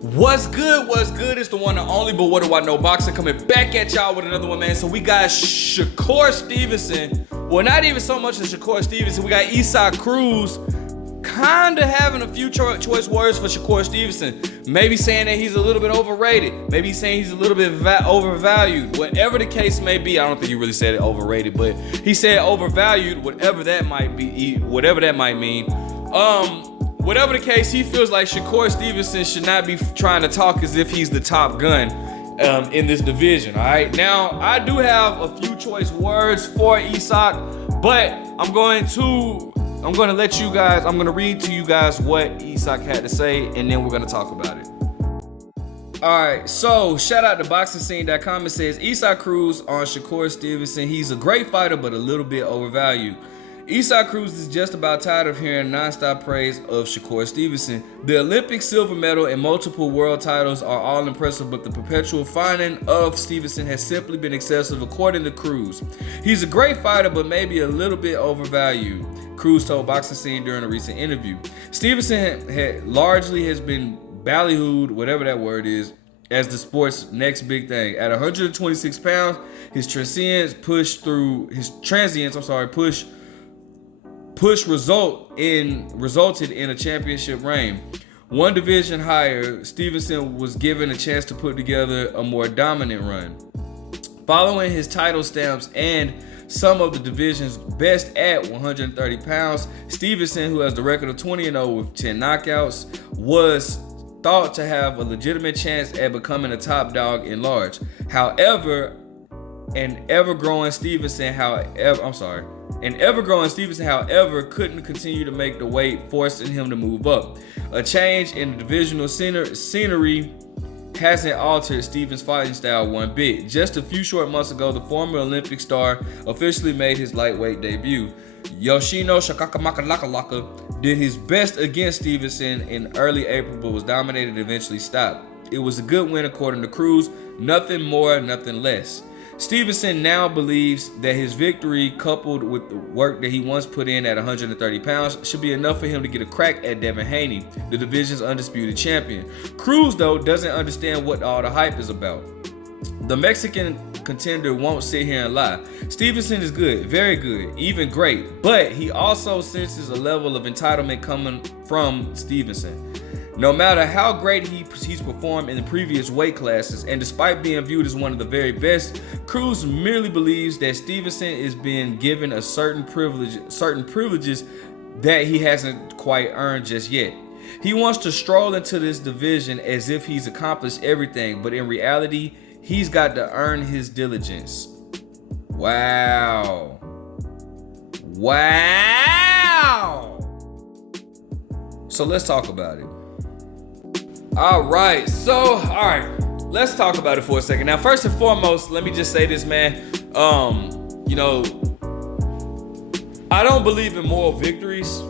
What's good? What's good? It's the one and only, but what do I know? Boxing coming back at y'all with another one, man. So we got Shakur Stevenson. Well, not even so much as Shakur Stevenson. We got Cruz kind of having a few choice words for Shakur Stevenson. Maybe saying that he's a little bit overrated. Maybe saying he's a little bit overvalued. Whatever the case may be, I don't think he really said it overrated, but he said overvalued, whatever that might be, whatever that might mean. Whatever the case, he feels like Shakur Stevenson should not be trying to talk as if he's the top gun in this division, all right? Now, I do have a few choice words for Isak, but I'm going to read to you guys what Isak had to say, and then we're going to talk about it. All right, so shout out to BoxingScene.com. It says, Isak Cruz on Shakur Stevenson. He's a great fighter, but a little bit overvalued. Isak Cruz is just about tired of hearing nonstop praise of Shakur Stevenson. The Olympic silver medal and multiple world titles are all impressive, but the perpetual finding of Stevenson has simply been excessive, according to Cruz. He's a great fighter, but maybe a little bit overvalued, Cruz told Boxing Scene during a recent interview. Stevenson has been ballyhooed, whatever that word is, as the sport's next big thing. At 126 pounds, his transients resulted in a championship reign. One division higher, Stevenson was given a chance to put together a more dominant run. Following his title stamps and some of the division's best at 130 pounds, Stevenson, who has the record of 20-0 with 10 knockouts, was thought to have a legitimate chance at becoming a top dog in large. However, an ever-growing Stevenson, couldn't continue to make the weight, forcing him to move up. A change in the divisional scenery hasn't altered Stevens' fighting style one bit. Just a few short months ago, the former Olympic star officially made his lightweight debut. Yoshino Shakakamakalaka did his best against Stevenson in early April, but was dominated and eventually stopped. It was a good win according to Cruz, nothing more, nothing less. Stevenson now believes that his victory, coupled with the work that he once put in at 130 pounds, should be enough for him to get a crack at Devin Haney, the division's undisputed champion. Cruz, though, doesn't understand what all the hype is about. The Mexican contender won't sit here and lie. Stevenson is good, very good, even great, but he also senses a level of entitlement coming from Stevenson. No matter how great he's performed in the previous weight classes, and despite being viewed as one of the very best, Cruz merely believes that Stevenson is being given a certain privileges that he hasn't quite earned just yet. He wants to stroll into this division as if he's accomplished everything, but in reality, he's got to earn his diligence. Wow. So let's talk about it. All right, let's talk about it for a second. Now, first and foremost, let me just say this, man. I don't believe in moral victories.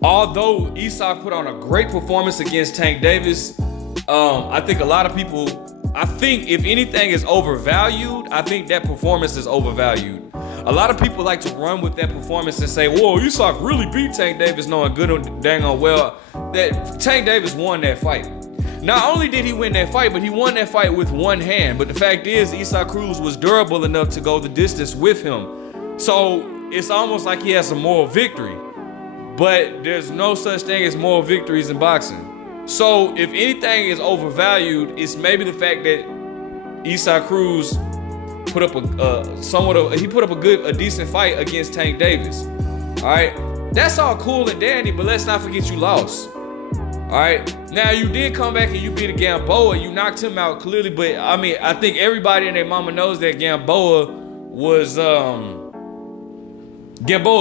Although Isak put on a great performance against Tank Davis, I think if anything is overvalued, I think that performance is overvalued. A lot of people like to run with that performance and say, whoa, Isak really beat Tank Davis, knowing good and dang on well that Tank Davis won that fight. Not only did he win that fight, but he won that fight with one hand. But the fact is, Isak Cruz was durable enough to go the distance with him. So it's almost like he has a moral victory. But there's no such thing as moral victories in boxing. So if anything is overvalued, it's maybe the fact that Isak Cruz put up a decent fight against Tank Davis. All right, that's all cool and dandy, but let's not forget you lost. All right, now you did come back and you beat a Gamboa. You knocked him out clearly, but I think everybody and their mama knows that Gamboa was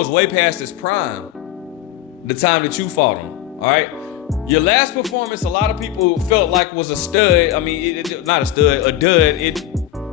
way past his prime. The time that you fought him. All right. Your last performance, a lot of people felt like was a stud. Not a stud, a dud.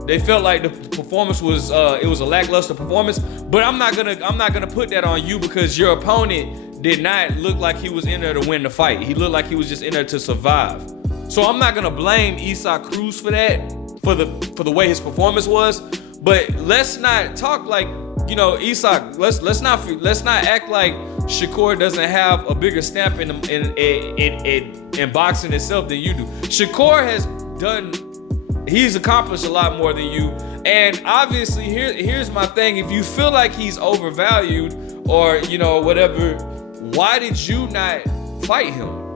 They felt like the performance was it was a lackluster performance. But I'm not gonna put that on you, because your opponent did not look like he was in there to win the fight. He looked like he was just in there to survive. So I'm not gonna blame Isak Cruz for that, for the way his performance was. But let's not talk like you know, Isak, let's not act like Shakur doesn't have a bigger stamp in boxing itself than you do. Shakur he's accomplished a lot more than you. And obviously, here's my thing. If you feel like he's overvalued or, you know, whatever, why did you not fight him?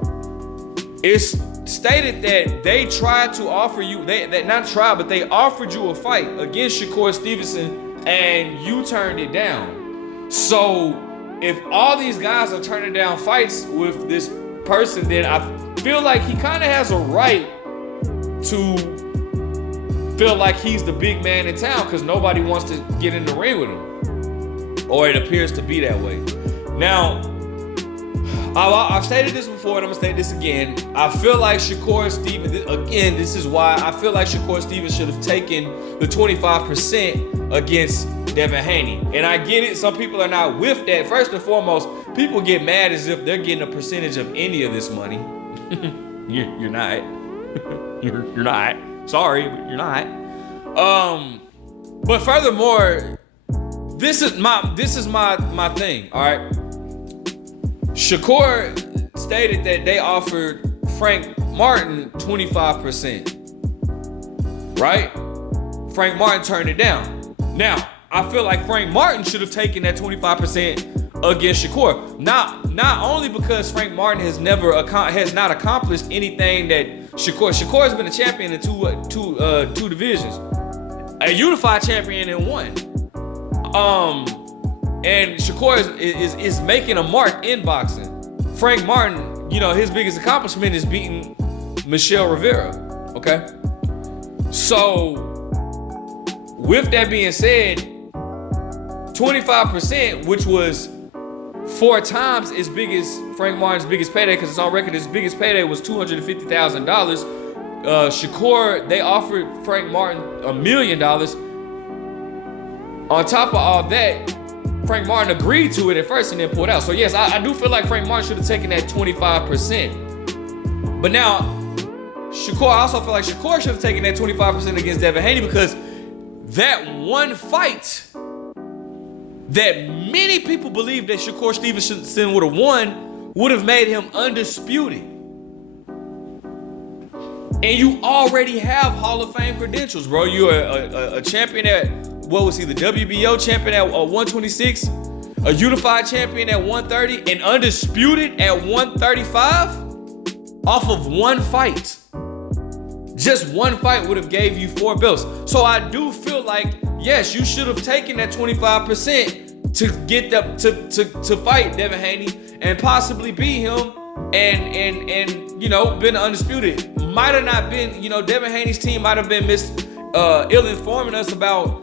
It's stated that they tried to offer you, they offered you a fight against Shakur Stevenson and you turned it down. So if all these guys are turning down fights with this person, then I feel like he kind of has a right to feel like he's the big man in town because nobody wants to get in the ring with him. Or it appears to be that way. Now, I've stated this before and I'm gonna state this again. I feel like Shakur Stevens, again, this is why I feel like Shakur Stevens should have taken the 25% against Devin Haney. And I get it, some people are not with that. First and foremost, people get mad as if they're getting a percentage of any of this money. You're not. You're not. Sorry, but you're not. But furthermore, this is my thing, all right? Shakur stated that they offered Frank Martin 25%, right? Frank Martin turned it down. Now, I feel like Frank Martin should have taken that 25% against Shakur. Not only because Frank Martin has not accomplished anything that Shakur has been a champion in two divisions, a unified champion in one. And Shakur is making a mark in boxing. Frank Martin, you know, his biggest accomplishment is beating Michelle Rivera, okay? So, with that being said, 25%, which was 4 times as big as Frank Martin's biggest payday, because it's on record his biggest payday was $250,000. Shakur, they offered Frank Martin $1 million. On top of all that, Frank Martin agreed to it at first and then pulled out. So yes, I do feel like Frank Martin should have taken that 25%. But now, I also feel like Shakur should have taken that 25% against Devin Haney because that one fight that many people believe that Shakur Stevenson would have won would have made him undisputed. And you already have Hall of Fame credentials, bro. You're a champion at, what was he, the WBO champion at 126, a unified champion at 130, and undisputed at 135 off of one fight. Just one fight would have gave you 4 belts. So I do feel like, yes, you should have taken that 25% to get them to fight Devin Haney and possibly beat him and you know, been undisputed. Might have not been, you know, Devin Haney's team might have been ill-informing us about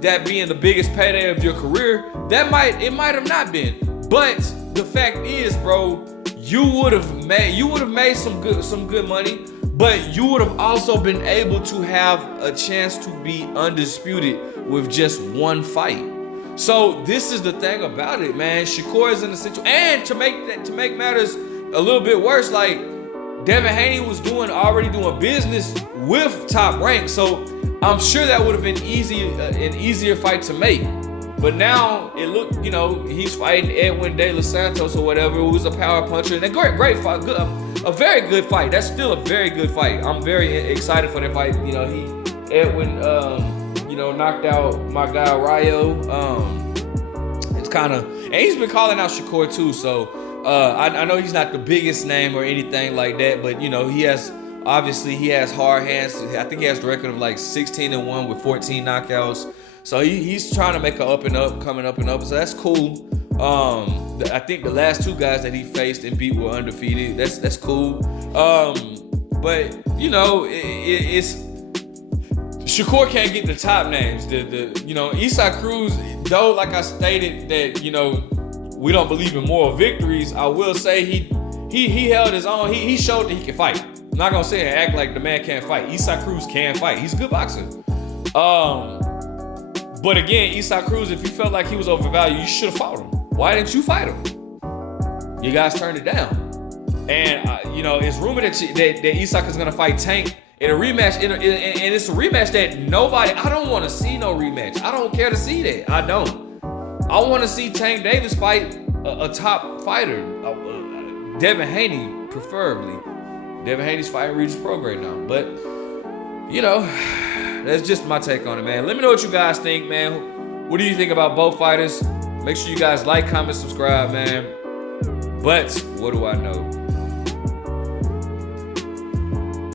that being the biggest payday of your career. It might have not been. But the fact is, bro, you would have made some good money, but you would have also been able to have a chance to be undisputed with just one fight. So this is the thing about it, man. Shakur is in the situation, and to make matters a little bit worse, like Devin Haney was already doing business with Top Rank, so I'm sure that would have been an easier fight to make. But now it looked, you know, he's fighting Edwin De Los Santos or whatever, who's a power puncher, and a great fight, a very good fight. That's still a very good fight. I'm very excited for that fight. You know, Edwin, you know, knocked out my guy Rayo. It's kind of, and he's been calling out Shakur too. So I know he's not the biggest name or anything like that, but you know, he has hard hands. I think he has the record of like 16-1 with 14 knockouts. So he's trying to make an coming up and up. So that's cool. I think the last 2 guys that he faced and beat were undefeated. That's cool. But you know, it's Shakur can't get the top names. You know, Cruz, though, like I stated that, you know, we don't believe in moral victories. I will say he held his own. He showed that he can fight. I'm not gonna say and act like the man can't fight. Cruz can fight. He's a good boxer. But again, Cruz, if you felt like he was overvalued, you should have fought him. Why didn't you fight him? You guys turned it down. And you know, it's rumored that Isak is gonna fight Tank In a rematch, and it's a rematch that I don't want to see no rematch. I don't care to see that. I don't. I want to see Tank Davis fight a top fighter. Devin Haney, preferably. Devin Haney's fighting Regis Prograis now. But, you know, that's just my take on it, man. Let me know what you guys think, man. What do you think about both fighters? Make sure you guys like, comment, subscribe, man. But what do I know?